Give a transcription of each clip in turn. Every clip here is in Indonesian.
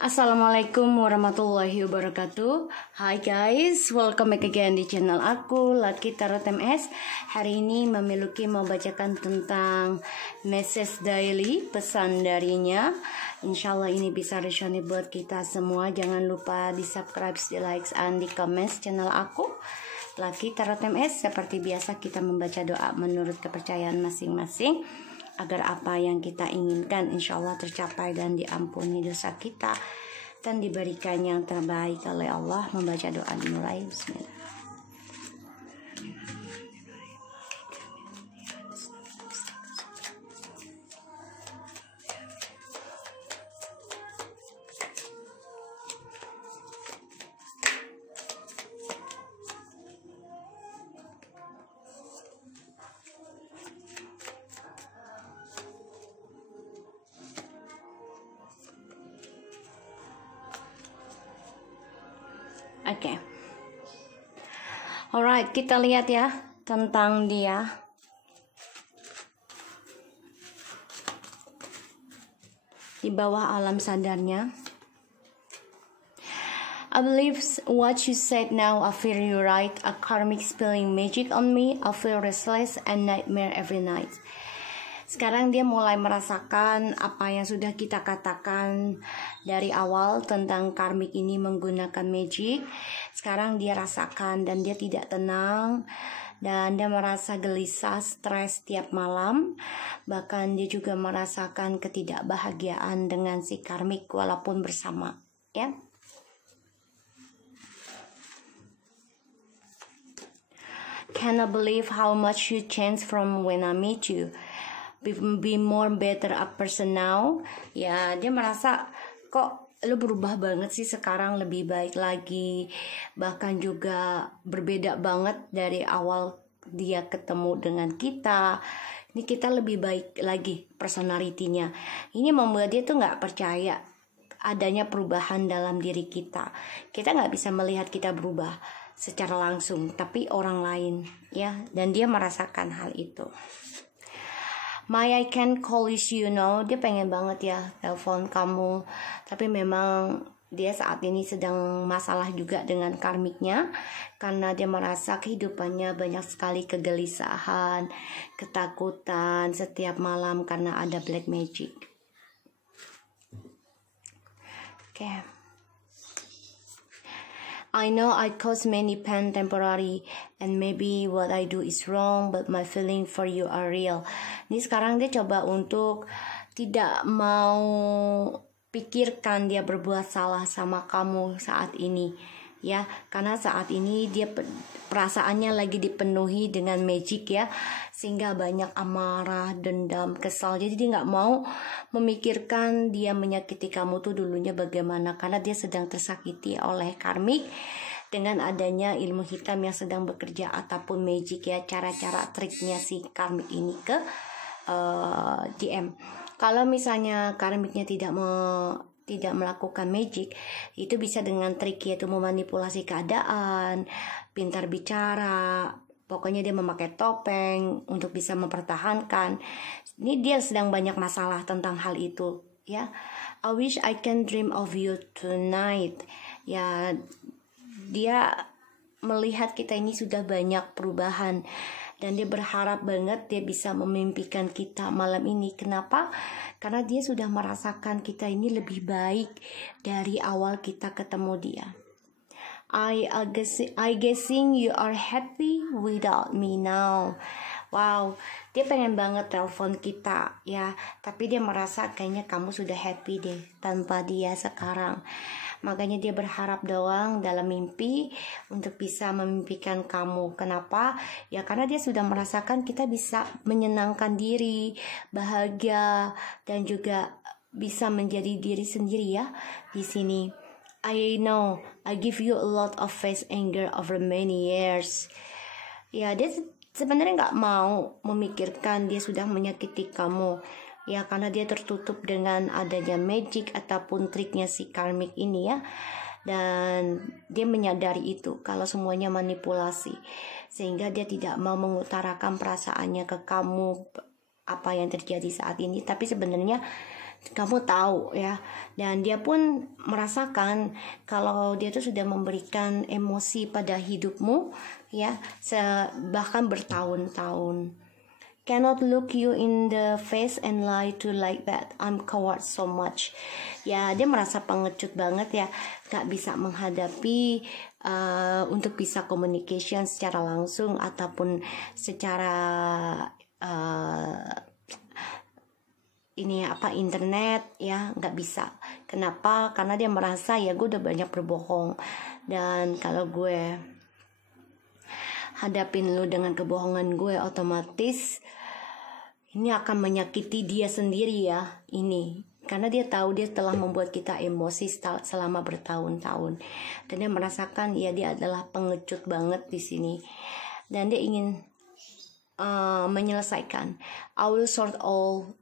Assalamualaikum warahmatullahi wabarakatuh. Hai guys, welcome back again di channel aku, Lucky Tarot MS. Hari ini Mamiluki mau bacakan tentang message daily, pesan darinya. Insyaallah ini bisa resonate buat kita semua. Jangan lupa di subscribe, di likes, and di comments channel aku, Lucky Tarot MS. Seperti biasa kita membaca doa menurut kepercayaan masing-masing, agar apa yang kita inginkan insya Allah tercapai dan diampuni dosa kita dan diberikan yang terbaik oleh Allah. Membaca doa dimulai. Bismillah. Oke. Alright, kita lihat ya tentang dia. Di bawah alam sadarnya. I believe what you said now. I feel you right. A karmic spilling magic on me. I feel restless and nightmare every night. Sekarang dia mulai merasakan apa yang sudah kita katakan dari awal tentang karmik ini menggunakan magic. Sekarang dia rasakan dan dia tidak tenang. Dan dia merasa gelisah, stres tiap malam. Bahkan dia juga merasakan ketidakbahagiaan dengan si karmik walaupun bersama. Ya. Cannot believe how much you changed from when I met you. Be more better a person now. Ya, dia merasa kok lu berubah banget sih sekarang, lebih baik lagi. Bahkan juga berbeda banget dari awal dia ketemu dengan kita. Ini kita lebih baik lagi personalitinya. Ini membuat dia tuh nggak percaya adanya perubahan dalam diri kita. Kita nggak bisa melihat kita berubah secara langsung, tapi orang lain ya. Dan dia merasakan hal itu. I can call you know. Dia pengen banget ya telepon kamu. Tapi memang dia saat ini sedang masalah juga dengan karmiknya. Karena dia merasa kehidupannya banyak sekali kegelisahan, ketakutan setiap malam karena ada black magic. Oke. I know I cause many pain temporary and maybe what I do is wrong, but my feeling for you are real. Ini sekarang dia coba untuk tidak mau pikirkan dia berbuat salah sama kamu saat ini. Ya, karena saat ini dia perasaannya lagi dipenuhi dengan magic ya, sehingga banyak amarah, dendam, kesal. Jadi dia nggak mau memikirkan dia menyakiti kamu tuh dulunya bagaimana, karena dia sedang tersakiti oleh karmik dengan adanya ilmu hitam yang sedang bekerja ataupun magic ya, cara-cara triknya si karmik ini ke DM. Kalau misalnya karmiknya tidak melakukan magic, itu bisa dengan trik yaitu memanipulasi keadaan, pintar bicara, pokoknya dia memakai topeng untuk bisa mempertahankan. Ini dia sedang banyak masalah tentang hal itu ya. I wish I can dream of you tonight. Ya, dia melihat kita ini sudah banyak perubahan dan dia berharap banget dia bisa memimpikan kita malam ini. Kenapa? Karena dia sudah merasakan kita ini lebih baik dari awal kita ketemu dia. I guessing you are happy without me now. Wow, dia pengen banget telepon kita ya, tapi dia merasa kayaknya kamu sudah happy deh tanpa dia sekarang. Makanya dia berharap doang dalam mimpi untuk bisa memimpikan kamu. Kenapa? Ya karena dia sudah merasakan kita bisa menyenangkan diri, bahagia, dan juga bisa menjadi diri sendiri ya di sini. I know I give you a lot of face anger over many years. Ya, dia sebenarnya nggak mau memikirkan dia sudah menyakiti kamu. Ya, karena dia tertutup dengan adanya magic ataupun triknya si karmik ini ya. Dan dia menyadari itu kalau semuanya manipulasi. Sehingga dia tidak mau mengutarakan perasaannya ke kamu apa yang terjadi saat ini. Tapi sebenarnya kamu tahu ya. Dan dia pun merasakan kalau dia tuh sudah memberikan emosi pada hidupmu ya, bahkan bertahun-tahun. Cannot look you in the face and lie to like that. I'm coward so much. Ya, dia merasa pengecut banget ya, gak bisa menghadapi untuk bisa communication secara langsung ataupun secara internet ya, nggak bisa. Kenapa? Karena dia merasa ya gue udah banyak berbohong, dan kalau gue hadapin lu dengan kebohongan gue, otomatis ini akan menyakiti dia sendiri ya ini, karena dia tahu dia telah membuat kita emosi selama bertahun-tahun, dan dia merasakan ya dia adalah pengecut banget di sini, dan dia ingin menyelesaikan. I will sort all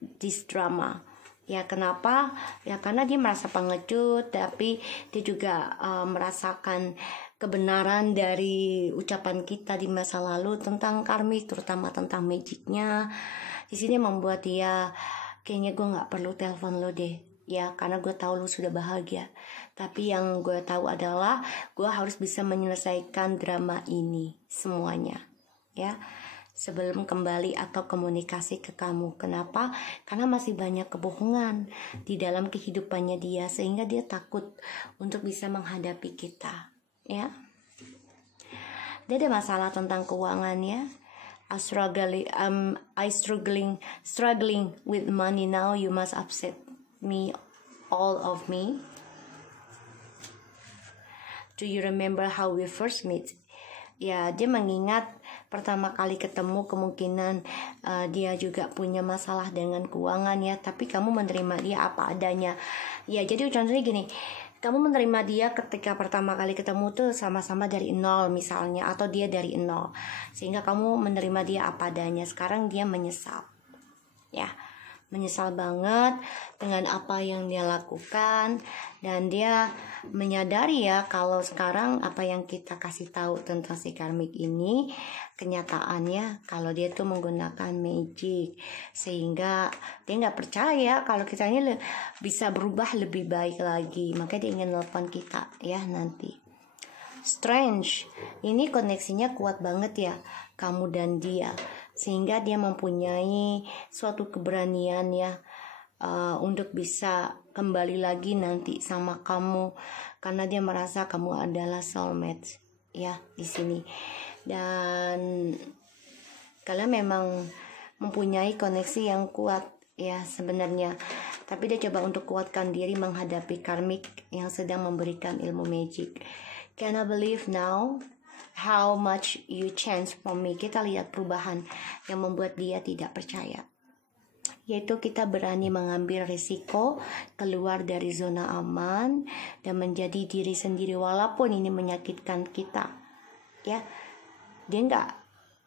this drama. Ya, kenapa? Ya karena dia merasa pengecut, tapi dia juga merasakan kebenaran dari ucapan kita di masa lalu tentang karmik, terutama tentang magicnya. Di sini membuat dia kayaknya gue nggak perlu telepon lo deh. Ya, karena gue tahu lo sudah bahagia. Tapi yang gue tahu adalah gue harus bisa menyelesaikan drama ini semuanya. Ya, sebelum kembali atau komunikasi ke kamu. Kenapa? Karena masih banyak kebohongan di dalam kehidupannya dia, sehingga dia takut untuk bisa menghadapi kita. Ya, dia ada masalah tentang keuangan ya. I struggling with money now. You must upset me, all of me. Do you remember how we first meet? Ya, dia mengingat pertama kali ketemu, kemungkinan dia juga punya masalah dengan keuangan ya, tapi kamu menerima dia apa adanya. Ya, jadi contohnya gini, kamu menerima dia ketika pertama kali ketemu tuh sama-sama dari nol misalnya, atau dia dari nol, sehingga kamu menerima dia apa adanya. Sekarang dia menyesal ya, menyesal banget dengan apa yang dia lakukan, dan dia menyadari ya kalau sekarang apa yang kita kasih tahu tentang si karmik ini kenyataannya kalau dia tuh menggunakan magic, sehingga dia nggak percaya kalau kita ini bisa berubah lebih baik lagi. Makanya dia ingin telepon kita ya nanti. Strange, ini koneksinya kuat banget ya, kamu dan dia, sehingga dia mempunyai suatu keberanian ya untuk bisa kembali lagi nanti sama kamu, karena dia merasa kamu adalah soulmate ya di sini, dan kalian memang mempunyai koneksi yang kuat ya sebenarnya, tapi dia coba untuk kuatkan diri menghadapi karmik yang sedang memberikan ilmu magic. Can I believe now how much you changed for me? Kita lihat perubahan yang membuat dia tidak percaya, yaitu kita berani mengambil risiko, keluar dari zona aman, dan menjadi diri sendiri walaupun ini menyakitkan kita. Ya, dia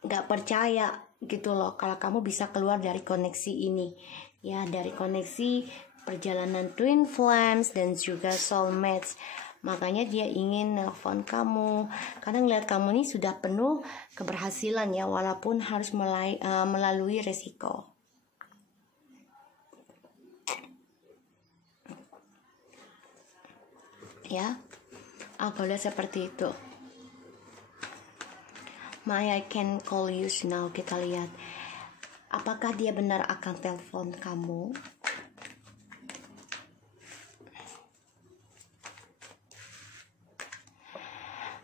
nggak percaya gitu loh kalau kamu bisa keluar dari koneksi ini, ya, dari koneksi perjalanan twin flames dan juga soulmates. Makanya dia ingin nelpon kamu, karena ngeliat kamu ini sudah penuh keberhasilan ya, walaupun harus melalui resiko. Ya, aku lihat seperti itu. I can call you now. Kita lihat apakah dia benar akan telepon kamu.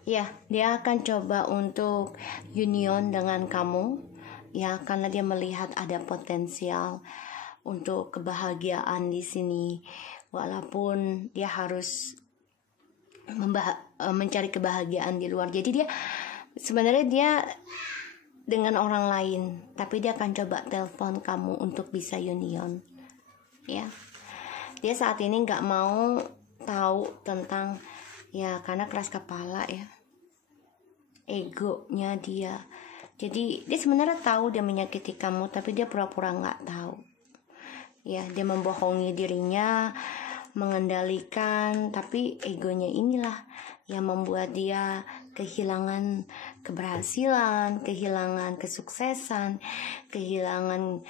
Ya, dia akan coba untuk union dengan kamu ya, karena dia melihat ada potensial untuk kebahagiaan di sini, walaupun dia harus mencari kebahagiaan di luar. Jadi dia sebenarnya dia dengan orang lain, tapi dia akan coba telepon kamu untuk bisa union ya. Dia saat ini nggak mau tahu tentang ya, karena keras kepala ya, egonya dia. Jadi dia sebenarnya tahu dia menyakiti kamu, tapi dia pura-pura nggak tahu ya. Dia membohongi dirinya, mengendalikan, tapi egonya inilah yang membuat dia kehilangan keberhasilan, kehilangan kesuksesan, kehilangan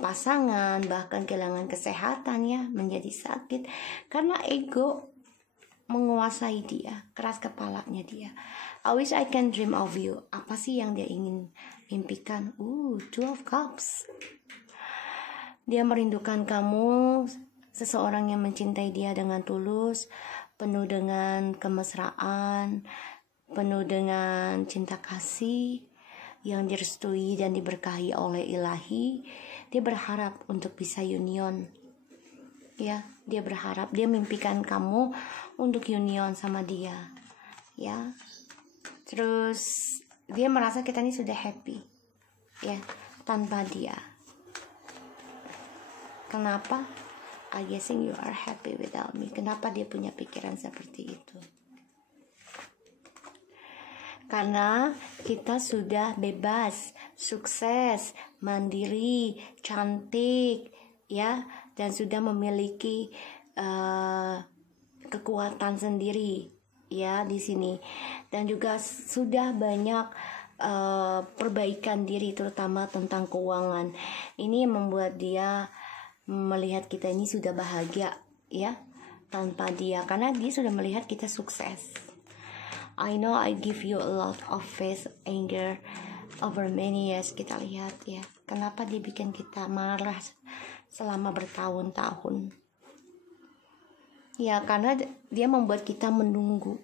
pasangan, bahkan kehilangan kesehatan ya, menjadi sakit karena ego menguasai dia, keras kepalanya dia. I wish I can dream of you. Apa sih yang dia ingin mimpikan? Two of Cups. Dia merindukan kamu, seseorang yang mencintai dia dengan tulus, penuh dengan kemesraan, penuh dengan cinta kasih yang direstui dan diberkahi oleh Ilahi. Dia berharap untuk bisa union. Ya, dia berharap, dia mimpikan kamu untuk union sama dia. Ya. Terus dia merasa kita ini sudah happy. Ya, tanpa dia. Kenapa? I guessing you are happy without me. Kenapa dia punya pikiran seperti itu? Karena kita sudah bebas, sukses, mandiri, cantik, ya, dan sudah memiliki kekuatan sendiri, ya, di sini. Dan juga sudah banyak perbaikan diri, terutama tentang keuangan. Ini yang membuat dia melihat kita ini sudah bahagia, ya, tanpa dia, karena dia sudah melihat kita sukses. I know I give you a lot of faith, anger over many years. Kita lihat ya, kenapa dia bikin kita marah selama bertahun-tahun. Ya, karena dia membuat kita menunggu.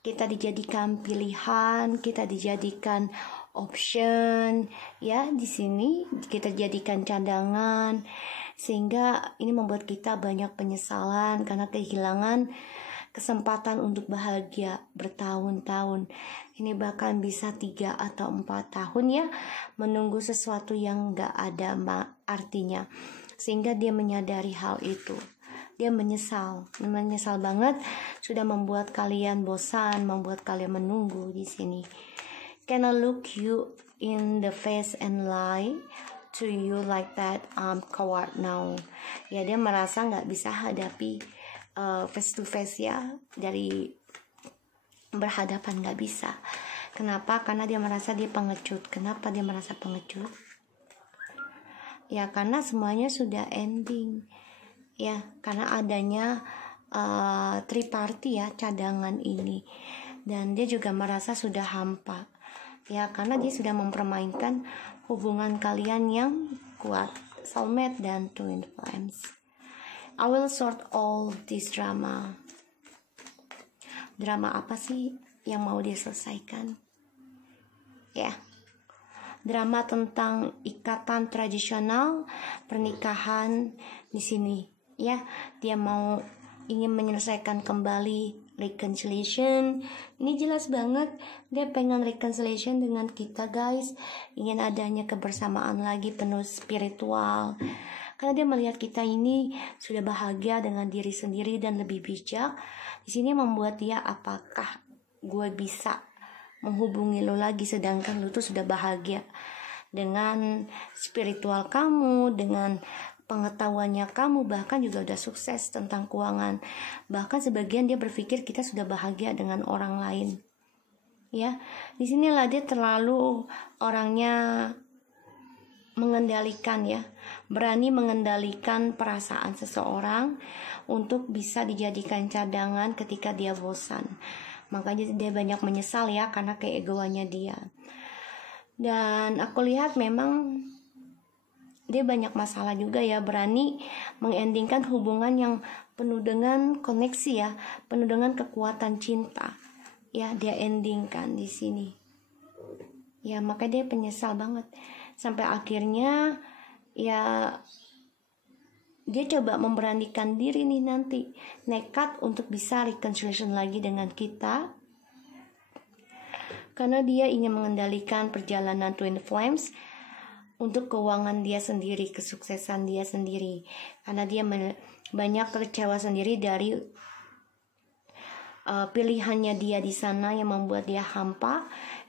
Kita dijadikan pilihan, kita dijadikan option, ya, di sini kita jadikan cadangan, sehingga ini membuat kita banyak penyesalan karena kehilangan kesempatan untuk bahagia bertahun-tahun. Ini bahkan bisa 3 atau 4 tahun ya, menunggu sesuatu yang gak ada artinya. Sehingga dia menyadari hal itu. Dia menyesal banget sudah membuat kalian bosan, membuat kalian menunggu di sini. Can I look you in the face and lie to you like that? I'm coward now. Ya, dia merasa gak bisa hadapi face to face ya, dari berhadapan gak bisa. Kenapa? Karena dia merasa dia pengecut. Kenapa dia merasa pengecut? Ya, karena semuanya sudah ending. Ya, karena adanya triparty ya, cadangan ini. Dan dia juga merasa sudah hampa. Ya, karena dia sudah mempermainkan hubungan kalian yang kuat, soulmate dan twin flames. I will sort all this drama. Drama apa sih yang mau diselesaikan? Ya, drama tentang ikatan tradisional pernikahan di sini. Ya, dia mau ingin menyelesaikan kembali reconciliation. Ini jelas banget dia pengen reconciliation dengan kita, guys. Ingin adanya kebersamaan lagi penuh spiritual. Karena dia melihat kita ini sudah bahagia dengan diri sendiri dan lebih bijak. Di sini membuat dia, apakah gue bisa menghubungi lo lagi sedangkan lo tuh sudah bahagia dengan spiritual kamu, dengan pengetahuannya kamu, bahkan juga udah sukses tentang keuangan. Bahkan sebagian dia berpikir kita sudah bahagia dengan orang lain. Ya, disinilah dia terlalu orangnya mengendalikan ya, berani mengendalikan perasaan seseorang untuk bisa dijadikan cadangan ketika dia bosan. Makanya dia banyak menyesal ya, karena keegoannya dia. Dan aku lihat memang dia banyak masalah juga ya, berani mengendingkan hubungan yang penuh dengan koneksi ya, penuh dengan kekuatan cinta. Ya, dia endingkan di sini. Ya, makanya dia penyesal banget. Sampai akhirnya ya dia coba memberanikan diri nih nanti, nekat untuk bisa reconciliation lagi dengan kita. Karena dia ingin mengendalikan perjalanan Twin Flames untuk keuangan dia sendiri, kesuksesan dia sendiri. Karena dia banyak kecewa sendiri dari pilihannya dia di sana yang membuat dia hampa.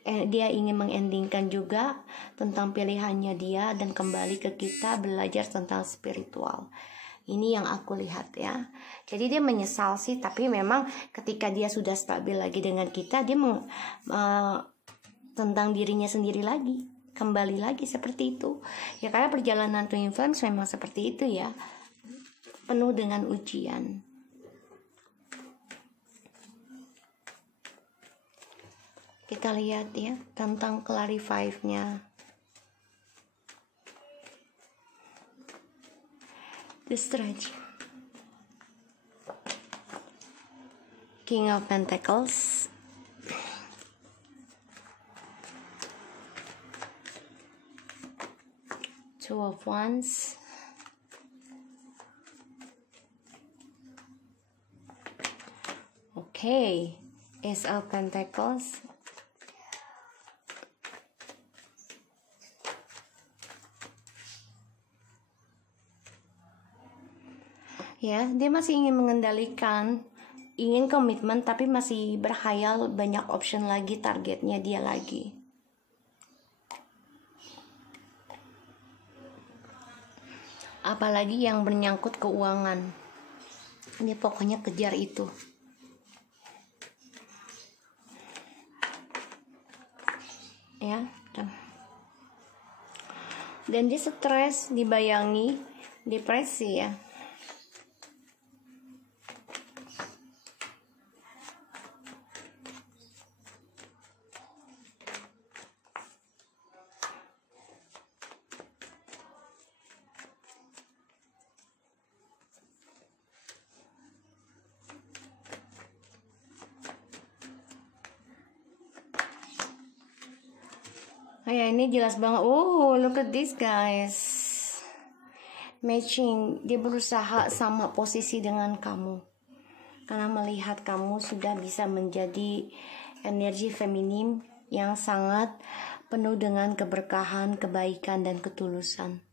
Dia ingin mengendingkan juga tentang pilihannya dia dan kembali ke kita, belajar tentang spiritual. Ini yang aku lihat ya. Jadi dia menyesal sih, tapi memang ketika dia sudah stabil lagi dengan kita, dia tentang dirinya sendiri lagi, kembali lagi seperti itu. Ya karena perjalanan twin flames memang seperti itu ya, penuh dengan ujian. Kita lihat ya tentang clarify-nya. The Stretch, King of Pentacles, Two of Wands, okay, Ace of Pentacles, ya, dia masih ingin mengendalikan, ingin komitmen, tapi masih berkhayal banyak option lagi, targetnya dia lagi. Apalagi yang menyangkut keuangan, dia pokoknya kejar itu. Ya, dan dia stres, dibayangi, depresi ya. Ya ini jelas banget. Oh, look at this guys. Matching. Dia berusaha sama posisi dengan kamu. Karena melihat kamu sudah bisa menjadi energi feminim yang sangat penuh dengan keberkahan, kebaikan, dan ketulusan.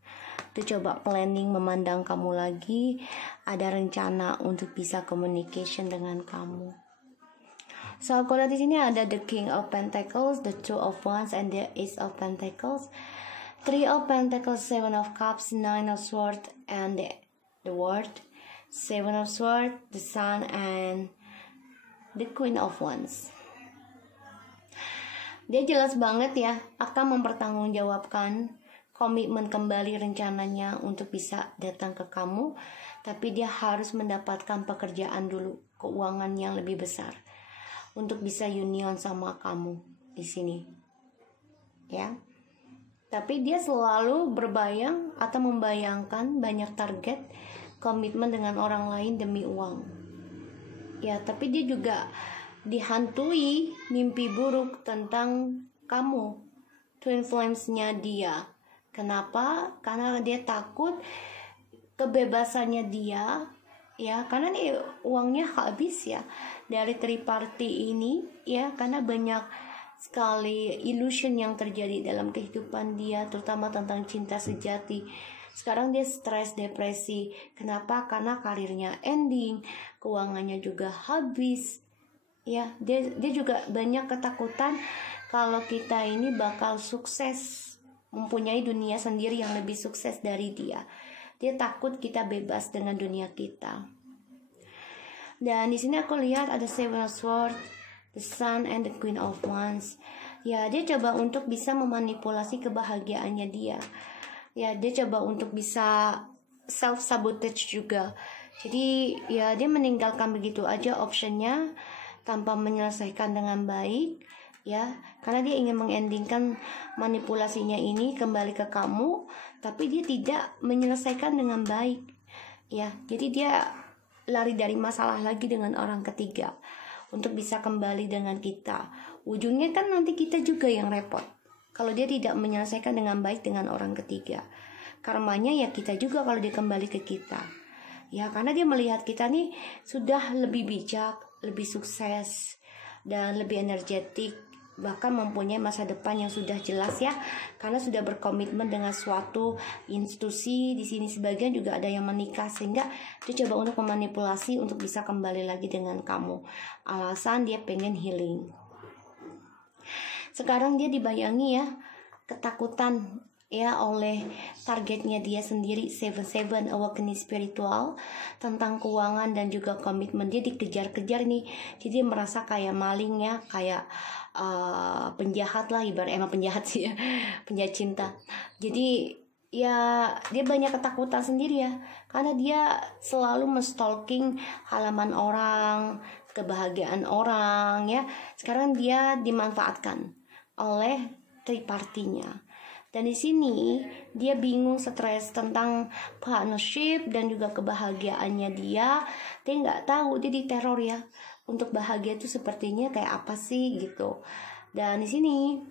Dia coba planning memandang kamu lagi. Ada rencana untuk bisa communication dengan kamu. So kalau di sini ada the King of Pentacles, the Two of Wands, and the Ace of Pentacles, Three of Pentacles, Seven of Cups, Nine of Swords, and the World, Seven of Swords, the Sun, and the Queen of Wands. Dia jelas banget ya akan mempertanggungjawabkan komitmen kembali rencananya untuk bisa datang ke kamu, tapi dia harus mendapatkan pekerjaan dulu, keuangan yang lebih besar untuk bisa union sama kamu di sini. Ya. Tapi dia selalu berbayang atau membayangkan banyak target komitmen dengan orang lain demi uang. Ya, tapi dia juga dihantui mimpi buruk tentang kamu, twin flames-nya dia. Kenapa? Karena dia takut kebebasannya dia, ya, karena nih uangnya habis ya dari triparty ini ya, karena banyak sekali illusion yang terjadi dalam kehidupan dia, terutama tentang cinta sejati. Sekarang dia stres, depresi. Kenapa? Karena karirnya ending, keuangannya juga habis. Ya, dia juga banyak ketakutan kalau kita ini bakal sukses, mempunyai dunia sendiri yang lebih sukses dari dia. Dia takut kita bebas dengan dunia kita. Dan di sini aku lihat ada Seven of Swords, the Sun, and the Queen of Wands. Ya, dia coba untuk bisa memanipulasi kebahagiaannya dia. Ya, dia coba untuk bisa self sabotage juga. Jadi ya dia meninggalkan begitu aja optionnya tanpa menyelesaikan dengan baik. Ya, karena dia ingin mengendingkan manipulasinya ini kembali ke kamu, tapi dia tidak menyelesaikan dengan baik. Ya, jadi dia lari dari masalah lagi dengan orang ketiga untuk bisa kembali dengan kita. Ujungnya kan nanti kita juga yang repot kalau dia tidak menyelesaikan dengan baik dengan orang ketiga. Karmanya ya kita juga kalau dia kembali ke kita. Ya, karena dia melihat kita nih sudah lebih bijak, lebih sukses, dan lebih energetik, bahkan mempunyai masa depan yang sudah jelas ya, karena sudah berkomitmen dengan suatu institusi. Di sini sebagian juga ada yang menikah, sehingga dia coba untuk memanipulasi untuk bisa kembali lagi dengan kamu. Alasan dia pengen healing. Sekarang dia dibayangi ya ketakutan ya oleh targetnya dia sendiri, 77 awakening spiritual, tentang keuangan dan juga komitmen. Dia dikejar-kejar nih, jadi dia merasa kayak maling ya, kayak penjahat lah, emang penjahat sih ya, penjahat cinta. Jadi ya dia banyak ketakutan sendiri ya, karena dia selalu menstalking halaman orang, kebahagiaan orang ya. Sekarang dia dimanfaatkan oleh tripartinya. Dan di sini dia bingung, stres tentang partnership dan juga kebahagiaannya dia. Dia nggak tahu, dia diteror ya. Untuk bahagia itu sepertinya kayak apa sih gitu. Dan di sini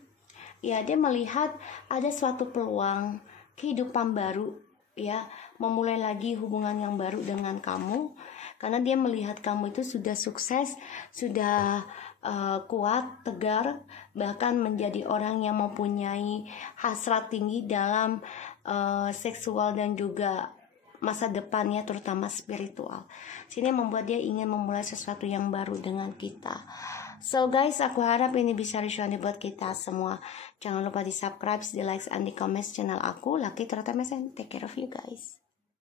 ya dia melihat ada suatu peluang kehidupan baru ya, memulai lagi hubungan yang baru dengan kamu, karena dia melihat kamu itu sudah sukses, sudah kuat, tegar, bahkan menjadi orang yang mempunyai hasrat tinggi dalam seksual dan juga masa depannya, terutama spiritual. Sini membuat dia ingin memulai sesuatu yang baru dengan kita. So guys, aku harap ini bisa resonate buat kita semua. Jangan lupa di subscribe, di like, and di comment channel aku, Lucky Terata Mesen. Take care of you guys.